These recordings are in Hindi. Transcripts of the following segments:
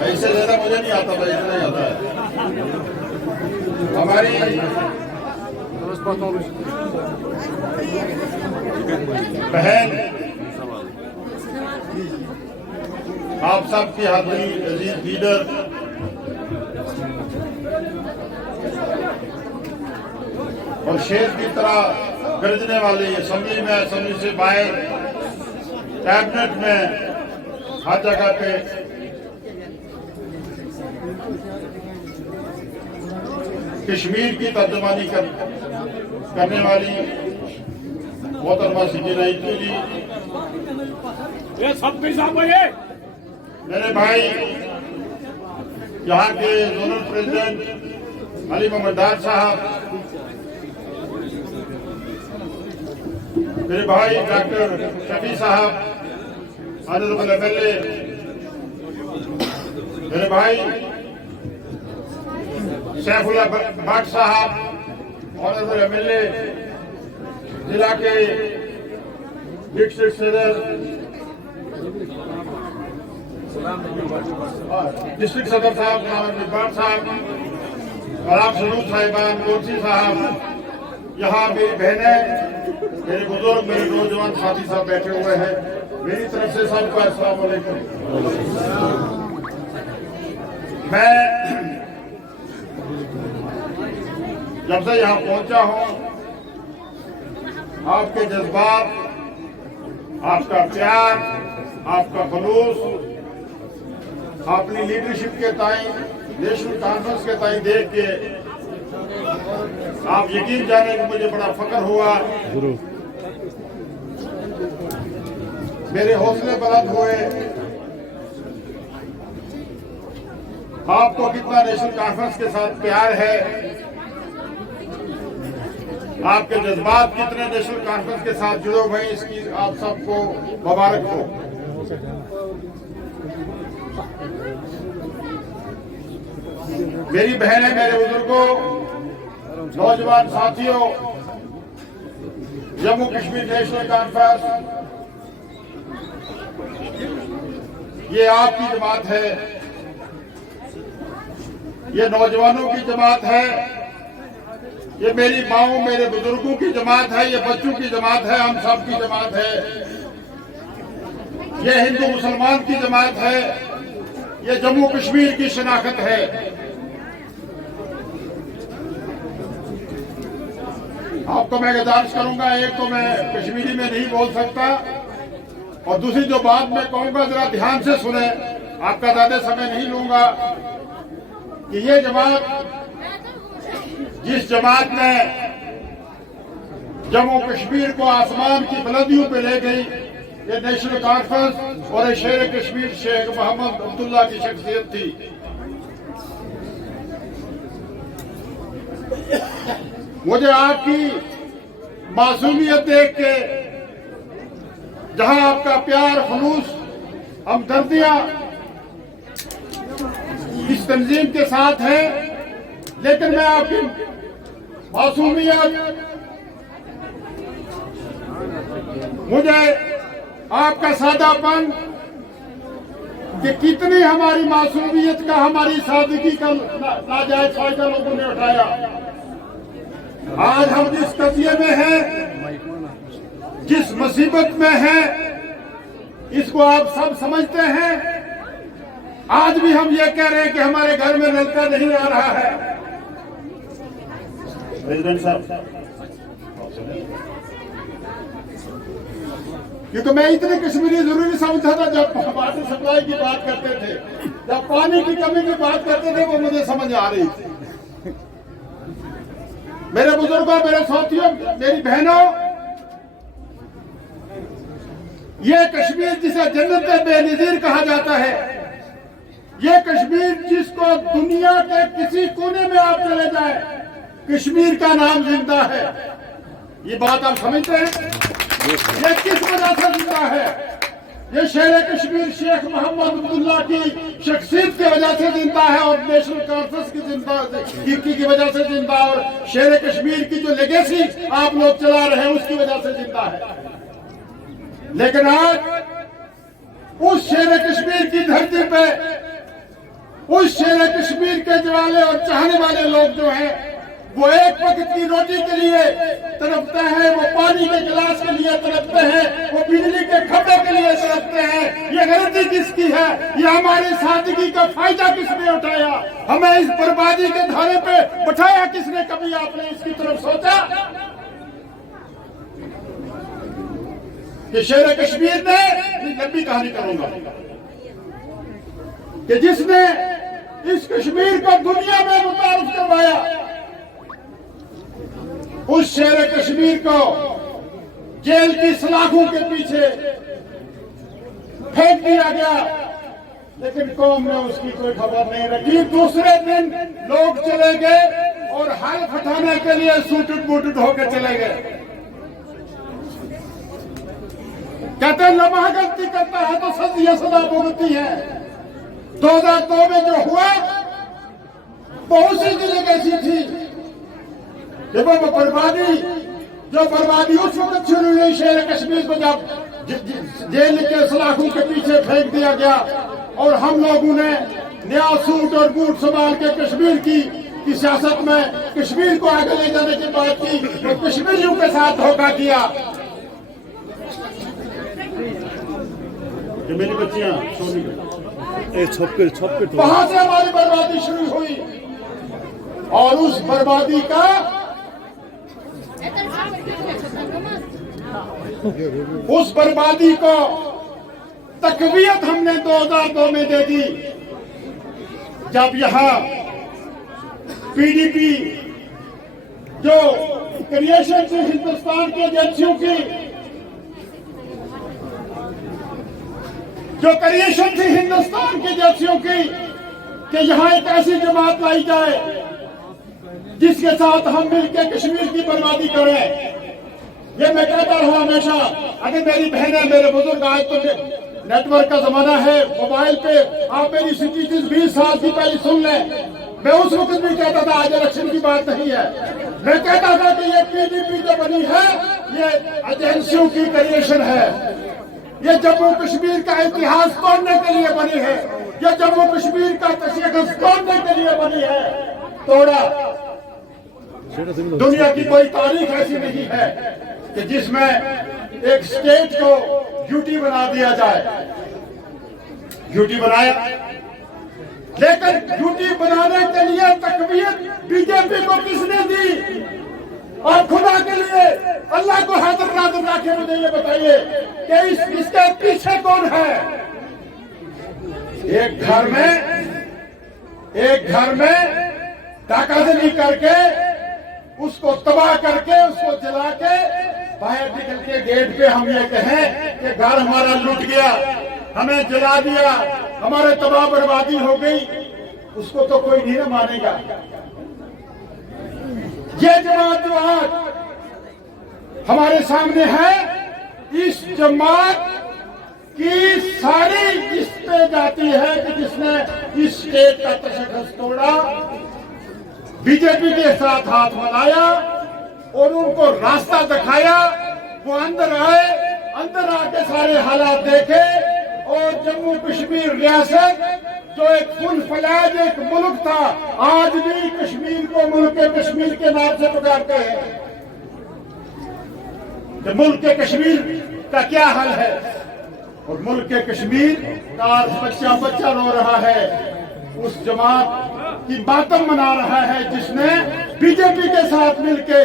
ऐसे ज्यादा मुझे नहीं आता भाई, इतना ही आता है। हमारी बहन आप सबके हाथी अजीज लीडर और शेर की तरह गरजने वाली असेंबली में, असेंबली से बाहर, कैबिनेट में, हर जगह पे कश्मीर की तर्जुमानी करने वाली मोहतरमा सिटी नाइकी जी, मेरे भाई यहाँ के जोनल प्रेसिडेंट अली मोहम्मद डार साहब, मेरे भाई डॉक्टर शफी साहब, ऑनरेबल एमएलए, मेरे भाई सैफुल्लाह भट्ट साहब, ऑनरेबल एमएलए, जिला के डिस्ट्रिक्ट सदर, डिस्ट्रिक्ट सदर साहब इकबाल साहब, कलाम सरूप साहिबान, गोरसी साहब, यहाँ मेरी बहनें, मेरे बुजुर्ग, मेरे नौजवान साथी साहब बैठे हुए हैं, मेरी तरफ से सबको अस्सलाम वालेकुम। मैं जब से यहाँ पहुंचा हूँ, आपके जज्बात, आपका प्यार, आपका खलूस, अपनी लीडरशिप के ताई, नेशनल कॉन्फ्रेंस के ताई देख के आप यकीन जाने कि मुझे बड़ा फख्र हुआ, मेरे हौसले बुलंद हुए। आपको कितना नेशनल कॉन्फ्रेंस के साथ प्यार है, आपके जज्बात कितने नेशनल कॉन्फ्रेंस के साथ जुड़े हुए हैं, इसकी आप सबको मुबारक हो। मेरी बहनें, मेरे बुजुर्गों, नौजवान साथियों, जम्मू कश्मीर नेशनल कॉन्फ्रेंस ये आपकी जमात है, ये नौजवानों की जमात है, ये मेरी माओ, मेरे बुजुर्गों की जमात है, ये बच्चों की जमात है, हम सब की जमात है, ये हिंदू मुसलमान की जमात है, ये जम्मू कश्मीर की शनाख्त है। आपको मैं गुजारिश करूंगा, एक तो मैं कश्मीरी में नहीं बोल सकता, और दूसरी जो बात मैं कहूंगा जरा ध्यान से सुने, आपका ज्यादा समय नहीं लूंगा, कि ये जमात, जिस जमात ने जम्मू कश्मीर को आसमान की बुलंदियों पे ले गई, ये नेशनल कॉन्फ्रेंस और शेर कश्मीर शेख मोहम्मद अब्दुल्ला की शख्सियत थी। मुझे आपकी मासूमियत देख के, जहां आपका प्यार, खलूस, हमदर्दियां इस तंजीम के साथ है, लेकिन मैं आपकी मासूमियत, मुझे आपका सादापन, कि कितनी हमारी मासूमियत का, हमारी सादगी का नाजायज फायदा लोगों ने उठाया। आज हम जिस कजिए में हैं, जिस मुसीबत में हैं, इसको आप सब समझते हैं। आज भी हम ये कह रहे हैं कि हमारे घर में नलका नहीं आ रहा है। प्रेसिडेंट साहब, क्योंकि मैं इतनी कश्मीरी जरूरी समझता था जब वाटर सप्लाई की बात करते थे, जब पानी की कमी की बात करते थे, वो मुझे समझ आ रही थी। मेरे बुजुर्गों, मेरे साथियों, मेरी बहनों, ये कश्मीर जिसे जन्नत बेनज़ीर कहा जाता है, ये कश्मीर जिसको दुनिया के किसी कोने में आप चले जाए, कश्मीर का नाम जिंदा है। ये बात आप समझते हैं? ये किस वजह से जिंदा है? ये शेर कश्मीर शेख मोहम्मद अब्दुल्ला की शख्सियत की वजह से जिंदा है, और नेशनल कॉन्फ्रेंस की की वजह से जिंदा, और शेर कश्मीर की जो लेगेसी आप लोग चला रहे हैं उसकी वजह से जिंदा है। लेकिन आज उस शेर कश्मीर की धरती पे उस शेर कश्मीर के जवाले और चाहने वाले लोग जो हैं वो एक वक्त की रोटी के लिए तड़पते हैं, वो पानी के गिलास के लिए तड़पते हैं, वो बिजली के खंभे के लिए तड़पते हैं। ये गलती किसकी है? ये हमारी सादगी का फायदा किसने उठाया? हमें इस बर्बादी के धारे पे बैठाया किसने? कभी आपने इसकी तरफ सोचा कि शेर कश्मीर ने, लंबी कहानी करूंगा, कि जिसने इस कश्मीर को दुनिया में मुतारिफ करवाया, उस शेर कश्मीर को जेल की सलाखों के पीछे फेंक दिया गया, लेकिन कौम ने उसकी कोई खबर नहीं रखी। दूसरे दिन लोग चले गए और हल्फ उठाने के लिए सूटुट बूटुट होकर चले गए। कहते हैं लम्हा गलती करता है तो सदियां सदा भुगतती है। 2002 में जो हुआ बहुत सी चीजें ऐसी थी कि वो बर्बादी उस वक्त शुरू हुई शेर कश्मीर को जब जेल के सलाखों के पीछे फेंक दिया गया और हम लोगों ने नया सूट और बूट संभाल के कश्मीर की सियासत में कश्मीर को आगे ले जाने की बात की, तो कश्मीरियों के साथ धोखा किया। ये मेरी बच्चियां वहां से हमारी बर्बादी शुरू हुई और उस बर्बादी का को तकवीयत हमने 2002 में दे दी, जब यहां पीडीपी जो क्रिएशन थी हिंदुस्तान की एजेंसियों की, जो क्रिएशन थी हिंदुस्तान की एजेंसियों की, कि यहां एक ऐसी जमात लाई जाए जिसके साथ हम मिलकर कश्मीर की बर्बादी करें। ये मैं कहता रहा हमेशा। अगर मेरी बहनें, मेरे बुजुर्ग, आज तो नेटवर्क का जमाना है, मोबाइल पे आप मेरी स्पीचेस 20 साल की पहले सुन लें। मैं उस वक्त भी कहता था आज इलेक्शन की बात नहीं है, मैं कहता था कि ये पीडीपी जो बनी है ये एजेंसियों की क्रिएशन है, ये जम्मू कश्मीर का इतिहास तोड़ने के लिए बनी है, ये जम्मू कश्मीर का तशरीह तोड़ने के लिए बनी है। तोड़ा। दुनिया की कोई तारीख ऐसी नहीं है कि जिसमें एक स्टेट को यूटी बना दिया जाए। यूटी बनाया, लेकिन यूटी बनाने के लिए तकवीयत बीजेपी को किसने दी? और खुदा के लिए अल्लाह को हाजिर नाज़िर रखे मुझे ये बताइए कि इसके पीछे कौन है? एक घर में डाकादरी करके, उसको तबाह करके, उसको जला के, बाहर निकल के गेट पे हम ये कहें कि घर हमारा लूट गया, हमें जला दिया, हमारे तबाह बर्बादी हो गई, उसको तो कोई नहीं मानेगा। ये जमात जो आज हमारे सामने है, इस जमात की सारी इस पे जाती है कि जिसने इस स्टेट का तशद्दुद तोड़ा, बीजेपी के साथ हाथ मिलाया और उनको रास्ता दिखाया। वो अंदर आए, अंदर आके सारे हालात देखे और जम्मू कश्मीर रियासत जो एक फुल फलैज एक मुल्क था, आज भी कश्मीर को मुल्क कश्मीर के नाम से पुकारते हैं। कि मुल्क के कश्मीर का क्या हाल है, और मुल्क के कश्मीर का बच्चा रो रहा है, उस जमात की मातम मना रहा है जिसने बीजेपी के साथ मिलके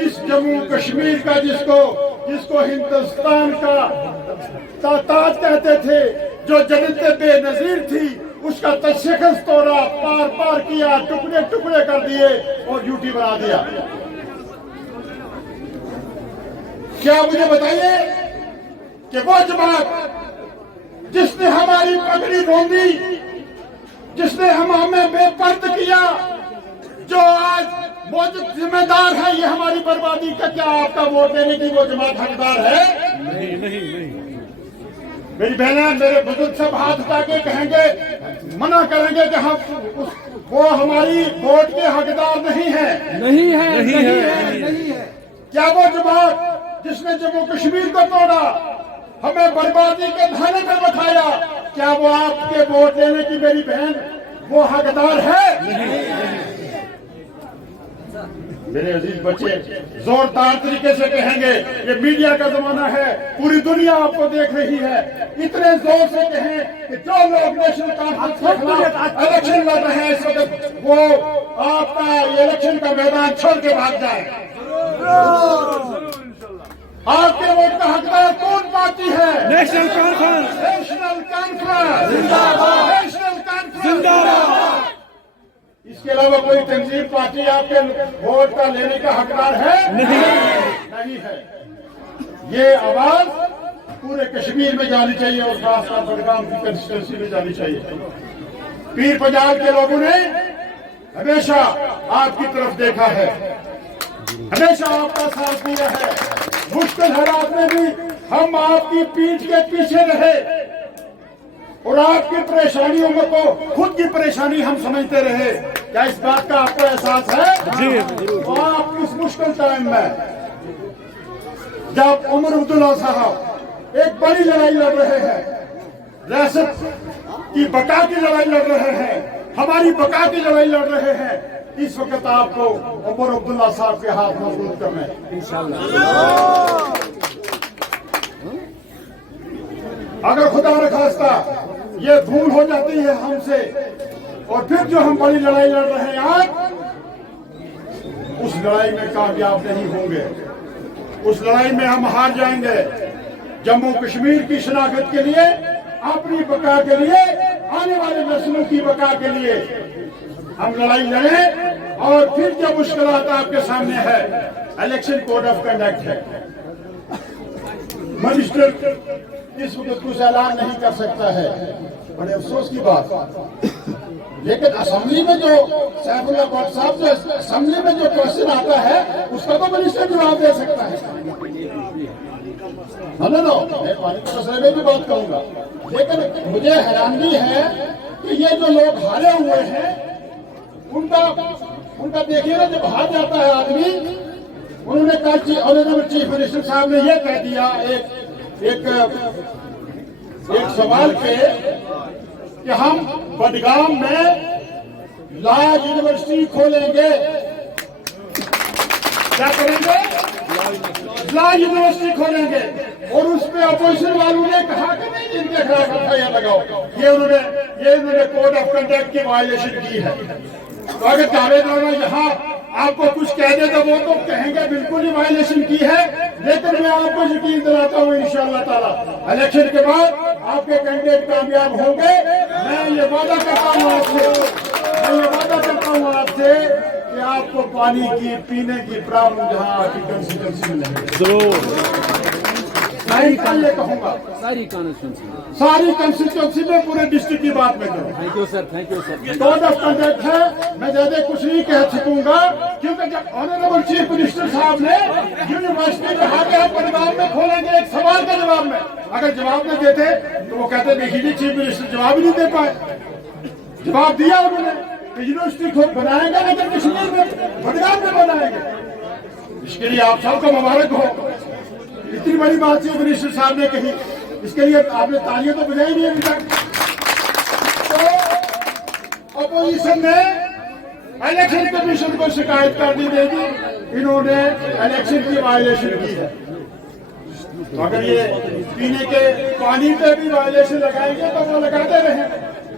इस जम्मू कश्मीर का जिसको हिंदुस्तान का ताज कहते थे, जो जन्नत बेनजीर थी, उसका तशख़्ख़ुस तोड़ा, पार किया, टुकड़े टुकड़े कर दिए और यूटी बना दिया। क्या मुझे बताइए कि वो जमात जिसने हमारी पगड़ी रोंदी, जिसने हमें बेपर्द किया, जो आज मौजूद जिम्मेदार है ये हमारी बर्बादी का, क्या आपका वोट देने की वो जमात हकदार है? नहीं। मेरी बहनें, मेरे बुजुर्ग सब हाथ उठा के कहेंगे, मना करेंगे कि हम वो हमारी वोट के हकदार नहीं है। क्या वो जमात जिसने जम्मू कश्मीर को तोड़ा, हमें बर्बादी के धाने पर बैठाया, क्या वो आपके वोट लेने की मेरी बहन वो हकदार है? मेरे अजीज बच्चे, जोरदार तरीके से कहेंगे, ये मीडिया का जमाना है, पूरी दुनिया आपको देख रही है, इतने जोर से कहें कि जो लोग नेशनल कॉन्फ्रेंस के खिलाफ इलेक्शन लड़ रहे हैं इस वक्त, वो आपका इलेक्शन का मैदान छोड़ के भाग जाए। आपके वोट का हकदार कौन पार्टी है? नेशनल कॉन्फ्रेंस, नेशनल कॉन्फ्रेंस जिंदाबाद, नेशनल कॉन्फ्रेंस जिंदाबाद। इसके अलावा कोई तंजीम पार्टी आपके वोट का लेने का हकदार है? नहीं है। ये आवाज पूरे कश्मीर में जानी चाहिए और खासतौर पर बडगाम की कंस्टिट्यूंसी में जानी चाहिए। पीर पंजाल के लोगों ने हमेशा आपकी तरफ देखा है, हमेशा आपका साथ दिया है। मुश्किल हालात में भी हम आपकी पीठ के पीछे रहे और आपकी परेशानियों में को खुद की परेशानी हम समझते रहे। क्या इस बात का आपको एहसास है? जी। तो आप इस मुश्किल टाइम में जब उमर अब्दुल्ला साहब एक बड़ी लड़ाई लड़ रहे हैं, रियासत की बका की लड़ाई लड़ रहे हैं, हमारी बका की लड़ाई लड़ रहे हैं, इस वक्त आपको उमर अब्दुल्ला साहब के हाथ मजबूत करना है इंशाअल्लाह। अगर खुदा न खास्ता ये भूल हो जाती है हमसे और फिर जो हम बड़ी लड़ाई लड़ रहे हैं आज, उस लड़ाई में कामयाब नहीं होंगे, उस लड़ाई में हम हार जाएंगे। जम्मू कश्मीर की शनाख्त के लिए, अपनी बका के लिए, आने वाले नस्लों की बका के लिए हम लड़ाई लड़ें। और फिर जो मुश्किलात आपके सामने है, इलेक्शन कोड ऑफ कंडक्ट है, मिनिस्टर इस वक्त कुछ ऐलान नहीं कर सकता है, बड़े अफसोस की बात। लेकिन असेंबली में जो सैफुल्लाह भट्ट साहब जो असेंबली में जो क्वेश्चन आता है उसका तो मिनिस्टर जवाब दे सकता है। मैं पानी के मसले में भी बात करूंगा, लेकिन मुझे हैरानगी है कि ये जो लोग हारे हुए हैं उनका देखिए ना, जब हार जाता है आदमी, उन्होंने कल ऑनरेबल चीफ मिनिस्टर साहब ने यह कह दिया एक सवाल पे कि हम बडगाम में लॉ यूनिवर्सिटी खोलेंगे। क्या करेंगे? लॉ यूनिवर्सिटी खोलेंगे। और उस पे अपोजिशन वालों ने कहा कि नहीं, इनके खिलाफ एफआईआर लगाओ। ये उन्होंने कोड ऑफ कंडक्ट की वायलेशन की है। तो अगर दावेदार यहाँ आपको कुछ कह दे तो वो तो कहेंगे बिल्कुल ही वायलेशन की है, लेकिन मैं आपको यकीन दिलाता हूँ इंशाअल्लाह ताला इलेक्शन के बाद आपके कैंडिडेट कामयाब होंगे। मैं ये वादा करता हूँ आपसे कि आपको पानी की पीने की प्रॉब्लम जहाँ आपकी कंस्टिट्यूंसी में नहीं, ये कहूँगा सारी कंस्टिट्यूंसी में पूरे डिस्ट्रिक्ट की बात में करूँ। Thank you sir, thank you sir. Code of conduct है, मैं ज्यादा कुछ नहीं कह सकूंगा, क्योंकि जब ऑनरेबल चीफ मिनिस्टर साहब ने यूनिवर्सिटी कहा कि हम बडगाम में खोलेंगे, एक सवाल के जवाब में अगर जवाब नहीं देते तो वो कहते देखिए चीफ मिनिस्टर जवाब ही नहीं दे पाए। जवाब दिया उन्होंने कि यूनिवर्सिटी खुद बनाएंगे, लेकिन कश्मीर में बडगाम में बनाएंगे। इसके लिए आप सबको मुबारक हो। इतनी बड़ी बात चीफ मिनिस्टर साहब ने कही, इसके लिए आपने तालियां तो बजाई नहीं अभी तक। तो अपोजिशन ने इलेक्शन कमीशन को शिकायत कर दी देगी, इन्होंने इलेक्शन की वायलेशन की है। तो अगर ये पीने के पानी पे भी वायलेशन लगाएंगे तो वो लगाते रहे।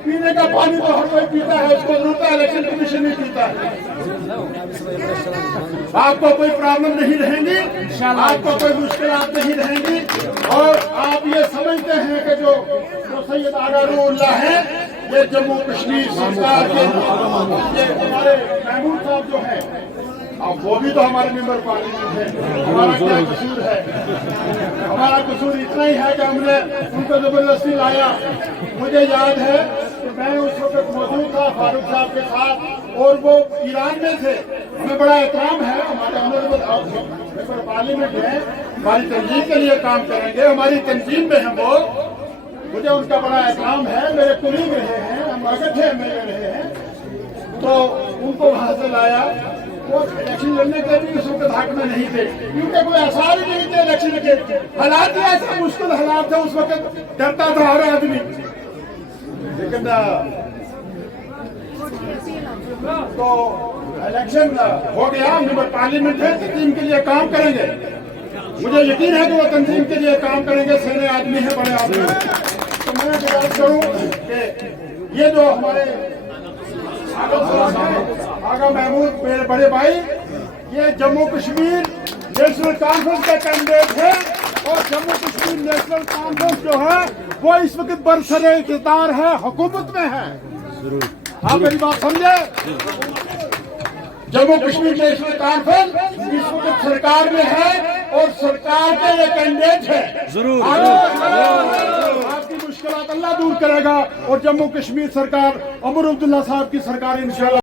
पीने का पानी तो हर कोई पीता है, उसको जरूरत है, इलेक्शन कमीशन नहीं पीता है। आपको कोई प्रॉब्लम नहीं रहेंगी, आपको कोई मुश्किलात नहीं रहेंगी। और आप ये समझते हैं कि जो सैयद आगारूल्लाह है, ये जम्मू कश्मीर सरकार के हमारे महमूद साहब जो है, अब वो भी तो हमारे मेंबर पार्लियामेंट है। हमारा क्या कसूर है? हमारा कसूर इतना ही है कि हमने उनको जबरदस्ती लाया। मुझे याद है कि मैं उस वक्त मौजूद था फारूक साहब के साथ, और वो ईरान में थे। हमें बड़ा एहतराम है, हमारे ऑनरेबल पार्लियामेंट है, हमारी तंजीम के लिए काम करेंगे, हमारी तंजीम में हैं वो, मुझे उनका बड़ा एहतराम है। मेरे कुलीग रहे हैं, हम अगठे में रहे हैं, तो उनको वहां से लाया वो इलेक्शन लड़ने के भी उस वक्त हक में नहीं थे, क्योंकि कोई आसार ही नहीं थे इलेक्शन के। हालात ही ऐसे मुश्किल हालात थे उस वक्त, डरता था हर आदमी। लेकिन तो इलेक्शन हो गया, मेंबर पार्लियामेंट है, तंजीम के लिए काम करेंगे। मुझे यकीन है कि वो तंजीम के लिए काम करेंगे, सैने आदमी है, बड़े आदमी है। तो मैं गुजारिश करूं कि ये जो हमारे आगा महमूद मेरे बड़े भाई, ये जम्मू कश्मीर नेशनल कॉन्फ्रेंस के कैंडिडेट है, और जम्मू कश्मीर नेशनल कॉन्फ्रेंस जो है वो इस वक्त बरसरे इख्तियार है, हुकूमत में है। आप मेरी बात समझे? जम्मू कश्मीर नेशनल कॉन्फ्रेंस इस वक्त सरकार में है, और सरकार के ये कैंडिडेट है। जरूर आपकी मुश्किलात अल्लाह दूर करेगा, और जम्मू कश्मीर सरकार उमर अब्दुल्ला साहब की सरकार इंशाल्लाह